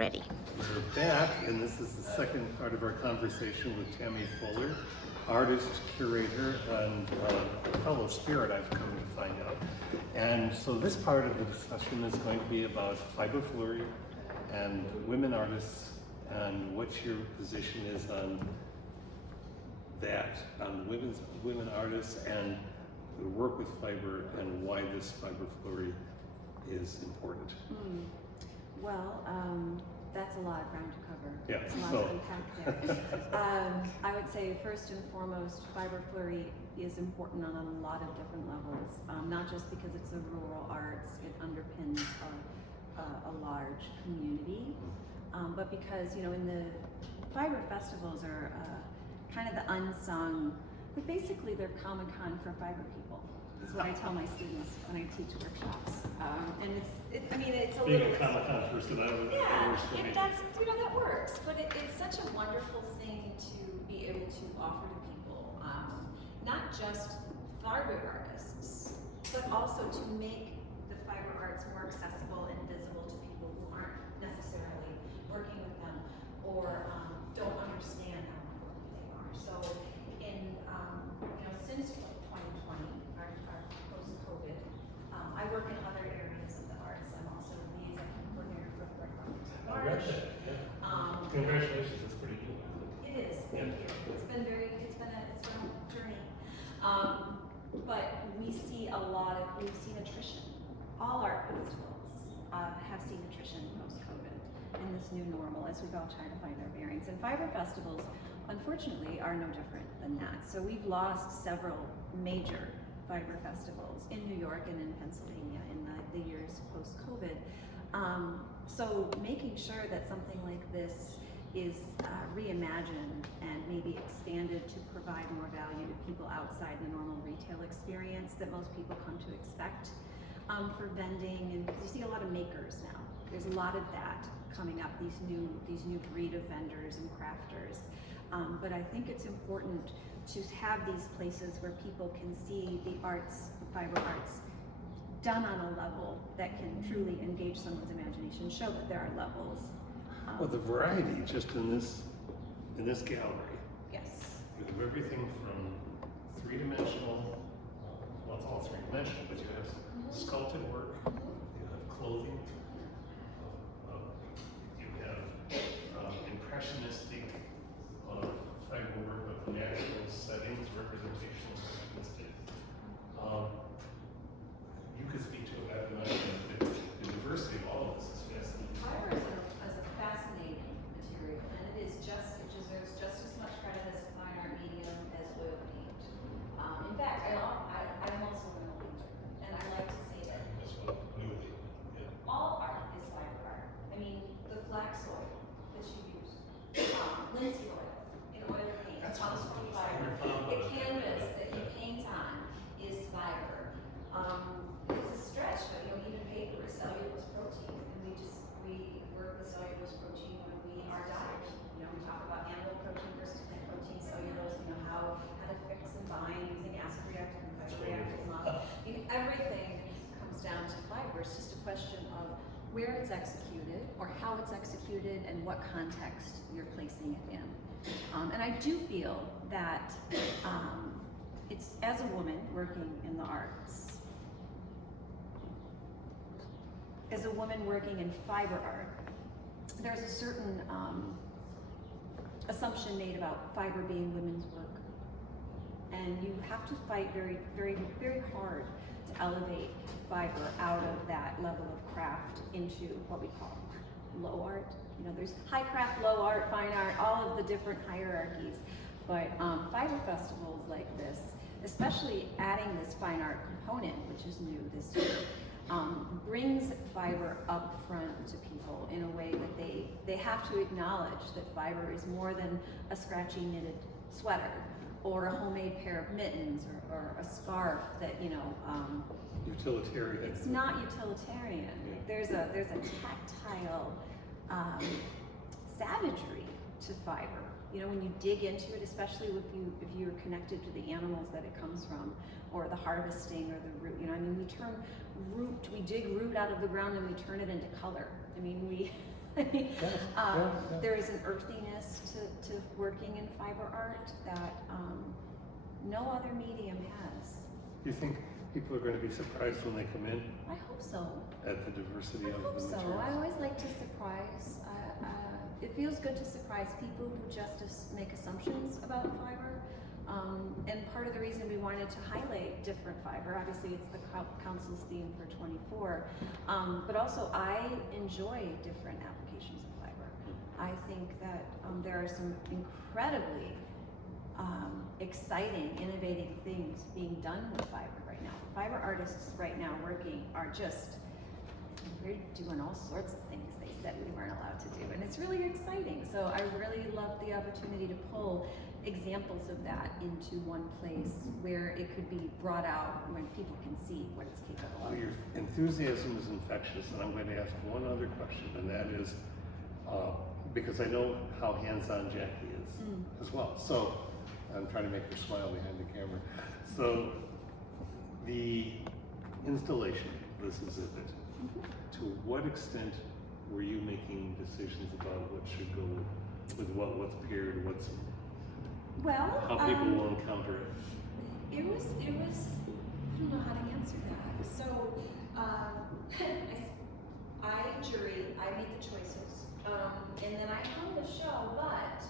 ready. We're back, and this is the second part of our conversation with Tami Fuller, artist, curator, and fellow spirit, I've come to find out. And so this part of the discussion is going to be about Fiber Flurry and women artists and what your position is on that, on women artists and the work with fiber and why this Fiber Flurry is important. Well, that's a lot of ground to cover. Yeah, There's a lot to unpack there. I would say first and foremost, Fiber Flurry is important on a lot of different levels, not just because it's a rural arts, it underpins a large community, but because, you know, in the fiber festivals are kind of the unsung, but basically they're Comic-Con for fiber people. That's what I tell my students when I teach workshops. And it's a Being little... a Comic-Con person, that works for me. That's, that works, but it's such a wonderful thing to be able to offer to people, not just fiber artists, but also to make the fiber arts more accessible and visible to people who aren't necessarily working with them or don't understand how important they are. So since 2020, our post-COVID, I work in other areas of the arts. I'm also the executive coordinator for the March. Congratulations, that's pretty cool. It is. Thank you. It's been a journey. But we've seen attrition. All art festivals have seen attrition post-COVID in this new normal as we've all tried to find our bearings. And fiber festivals, unfortunately, are no different than that. So we've lost several major fiber festivals in New York and in Pennsylvania in the years post-COVID. So making sure that something like this is reimagined and maybe expanded to provide more value to people outside the normal retail experience that most people come to expect for vending, and because you see a lot of makers now. There's a lot of that coming up, these new breed of vendors and crafters. But I think it's important to have these places where people can see the arts, the fiber arts, done on a level that can truly engage someone's imagination, show that there are levels. Well, the variety just in this gallery. Yes. You have everything from three-dimensional, well, it's all three-dimensional, but you have sculpted work, you have clothing, you have impressionistic fiber work of natural settings, representation of realistic. You could speak to it, I imagine, the diversity of all of this is fascinating. Fiber is a fascinating material, and it deserves just as much credit as a fine art medium as oil paint. In fact, I'm also an oil painter, and I like to say that That's what oil paint, yeah. all art is fiber art. I mean, the flax oil that you use, linseed oil in oil paint comes from fiber. The canvas that you paint on is fiber. It's a stretch, but even paper is cellulose protein, and we work with cellulose protein when we are dying. We talk about animal protein versus plant protein, cellulose. How to fix and bind using acid reactive and fiber reactive model. Everything comes down to fiber. It's just a question of where it's executed, or how it's executed, and what context you're placing it in. And I do feel that it's, as a woman working in the arts, as a woman working in fiber art, there's a certain assumption made about fiber being women's work. And you have to fight very, very, very hard to elevate fiber out of that level of craft into what we call low art. There's high craft, low art, fine art, all of the different hierarchies. But fiber festivals like this, especially adding this fine art component, which is new this year, brings fiber up front to people in a way that they have to acknowledge that fiber is more than a scratchy knitted sweater or a homemade pair of mittens or a scarf that Utilitarian. It's not utilitarian. Yeah. There's a tactile savagery to fiber. When you dig into it, especially if you're connected to the animals that it comes from, or the harvesting, or the root. We dig root out of the ground and we turn it into color. We There is an earthiness to working in fiber art that no other medium has. Do you think people are going to be surprised when they come in I hope so. at the diversity I of hope the so. materials? I always like to surprise. It feels good to surprise people who just make assumptions about fiber. And part of the reason we wanted to highlight different fiber, obviously it's the council's theme for 24, but also I enjoy different applications of fiber. I think that there are some incredibly exciting, innovative things being done with fiber right now. Fiber artists right now working are just, we're doing all sorts of things they said we weren't allowed to do, and it's really exciting. So I really love the opportunity to pull examples of that into one place where it could be brought out when people can see what it's capable Well, of. your enthusiasm is infectious, and I'm going to ask one other question, and that is, because I know how hands-on Jackie is as well. So I'm trying to make her smile behind the camera. So the installation of this exhibit, to what extent were you making decisions about what should go with what's paired, how people will encounter it? It was, I don't know how to answer that. So, I made the choices. And then I hung the show, but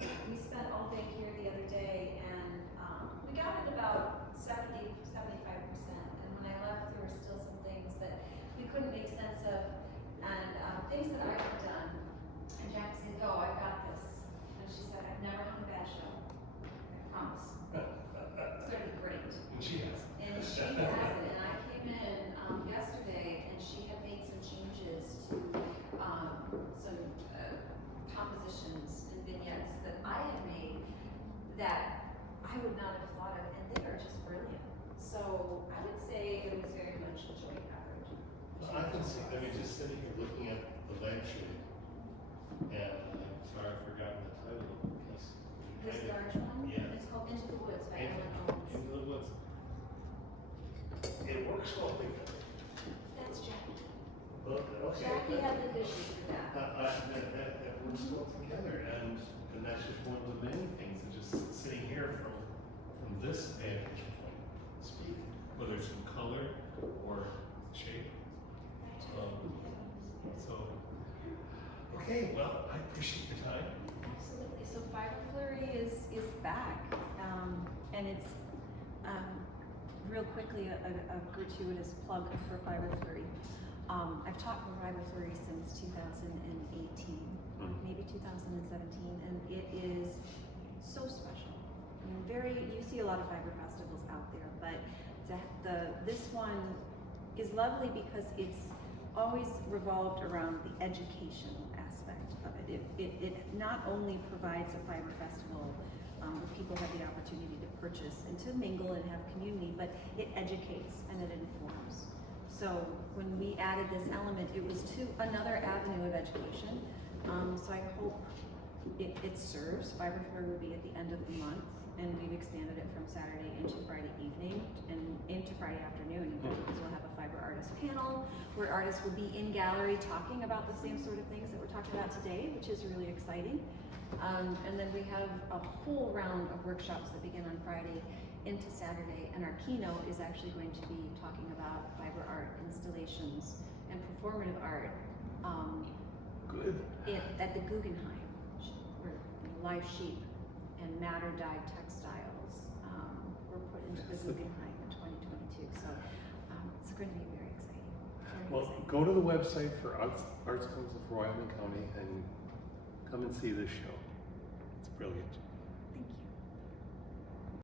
we spent all day here the other day and we got it about 75%. And when I left, there were still some things that we couldn't make sense of and things that I had done. And Jackie said, "Go, I got this." And she said, "I've never hung a bad show. I promise. It's gonna be great." And she has. And she has it. And I came in yesterday and she had made some changes to some compositions and vignettes that I had made that I would not have thought of, and they are just brilliant. So I would say it was very much a joint effort. I can see, just sitting here looking at the lampshade, and I'm sorry I've forgotten the title of the piece. This large one, Yeah. it's called Into the Woods by Into Ellen Owens. the Woods. It works well together. That's Jackie. Well, okay. Jackie had the vision for that. That works well together, and that's just one of the many things that just sitting here from this vantage point, speak, whether it's from color or shape. Okay, well, I appreciate your time. Absolutely. So Fiber Flurry is back, and it's real quickly a gratuitous plug for Fiber Flurry. I've taught for Fiber Flurry since 2018, maybe 2017, and it is so special. You see a lot of fiber festivals out there, but this one is lovely because it's always revolved around the educational aspect of it. It not only provides a fiber festival where people have the opportunity to purchase and to mingle and have community, but it educates and it informs. So when we added this element, it was to another avenue of education. So I hope it serves. Fiber Flurry will be at the end of the month, and we've expanded it from Saturday into Friday evening and into Friday afternoon. And we'll have a fiber artist panel where artists will be in gallery talking about the same sort of things that we're talking about today, which is really exciting. And then we have a whole round of workshops that begin on Friday into Saturday, and our keynote is actually going to be talking about fiber art installations and performative art at the Guggenheim, where live sheep and matter-dyed textiles were put into the Guggenheim in 2022. So it's going to be very exciting. Well, go to the website for Arts Council for Wyoming County and come and see this show. It's brilliant.